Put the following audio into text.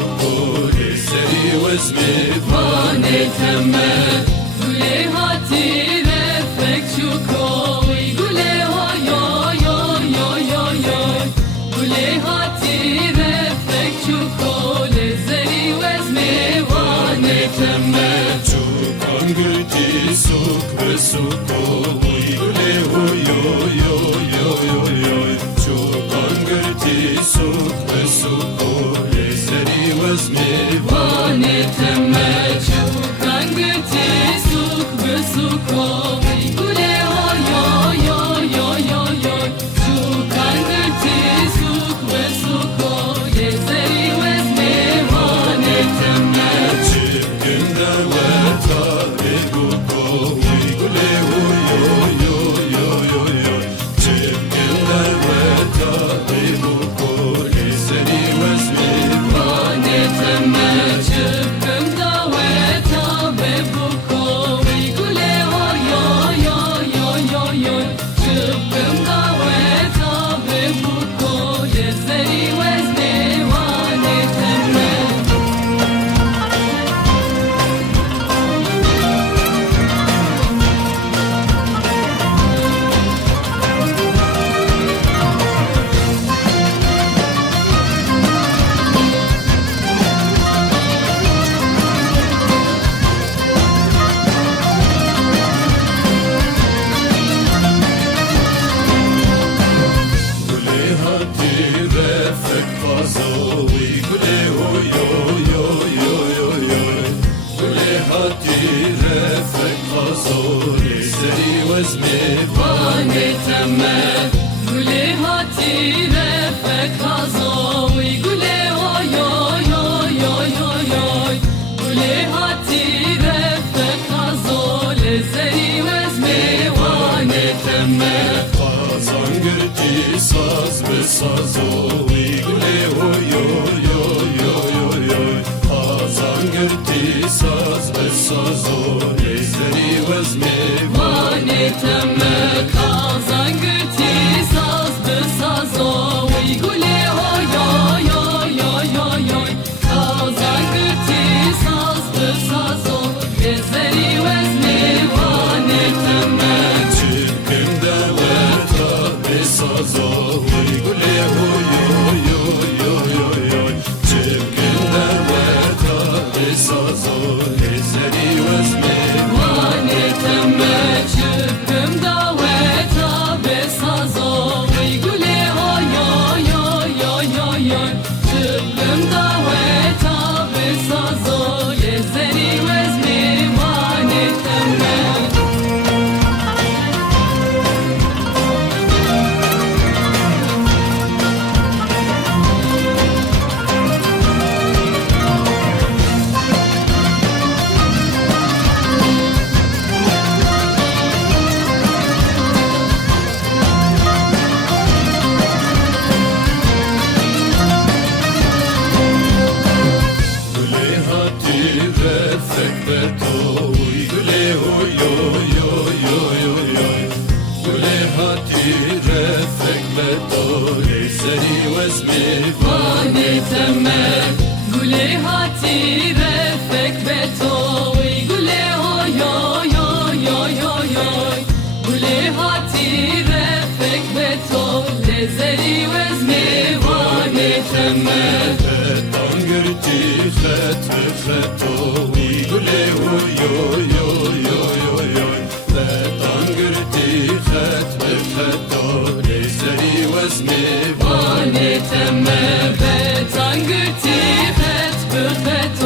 بسوق لسري وزمي واني تمه قولي هاتي رفك شوكو ويقولي هاي هاي هاي هاي هاي قولي هاتي رفك شوكو لسري وزمي واني تمه شوكان قلتي سوق بسوق ويقولي هوي هوي هوي هوي شوكان قلتي سوق بسوق لسري وزمي واني تمه شوكان قلتي سوق بسوق ويقولي هاي هاي هاي هاي هاي شوكان قلتي سوق بسوق لسري وزمي واني تمه Çıkkın daveta bebuko Uygule huy huy huy huy huy Çıkkın daveta bebuko Liseni vezmi واني تمه شوكان دعوتا ببوكو ويقولي هاي هاي هاي هاي هاي شوكان دعوتا ببوكو لسري وزني واني تمه Gule hati refek fazo Uygule huy huy huy huy huy Gule hati refek fazo Liseni vezmi واني تمه قولي هاتي رفك هازو ويقولي هاي هاي هاي هاي هاي هاي قولي هاتي رفك هازو لسري وزمي واني تمه Kazan girdi saz ve sazo Uygule huy huy huy huy huy Kazan girdi saz ve sazo Lezleri vezmi واني تمه kazan gırtı sazdı sazo ويقولي هاي هاي هاي هاي هاي هاي kazan gırtı sazdı sazo لسري وزمي واني تمه Çıkkın daveta ve sazo Uygule huy huy huy huy huy Çıkkın daveta ve sazo Lezleri vezmi واني تمه شبكم دعوتا بسازو ويقولي هاي هاي هاي هاي هاي هاي شبكم دعوتا بسازو لسري وزمي واني تمه Gule hati refek beto Uygule huy huy huy huy huy Gule hati refek beto Lezeri vezmi واني تمه قولي هاتي رفك بتو ويقولي هاي هاي هاي هاي هاي هاي قولي هاتي رفك بتو لزري وزمي واني تمه Betan girdi xet ve xeto Uygule huy huy huy huy huy Betan girdi xet ve xeto Lezeri vezmi واني تمه بتان قرتي خت بخت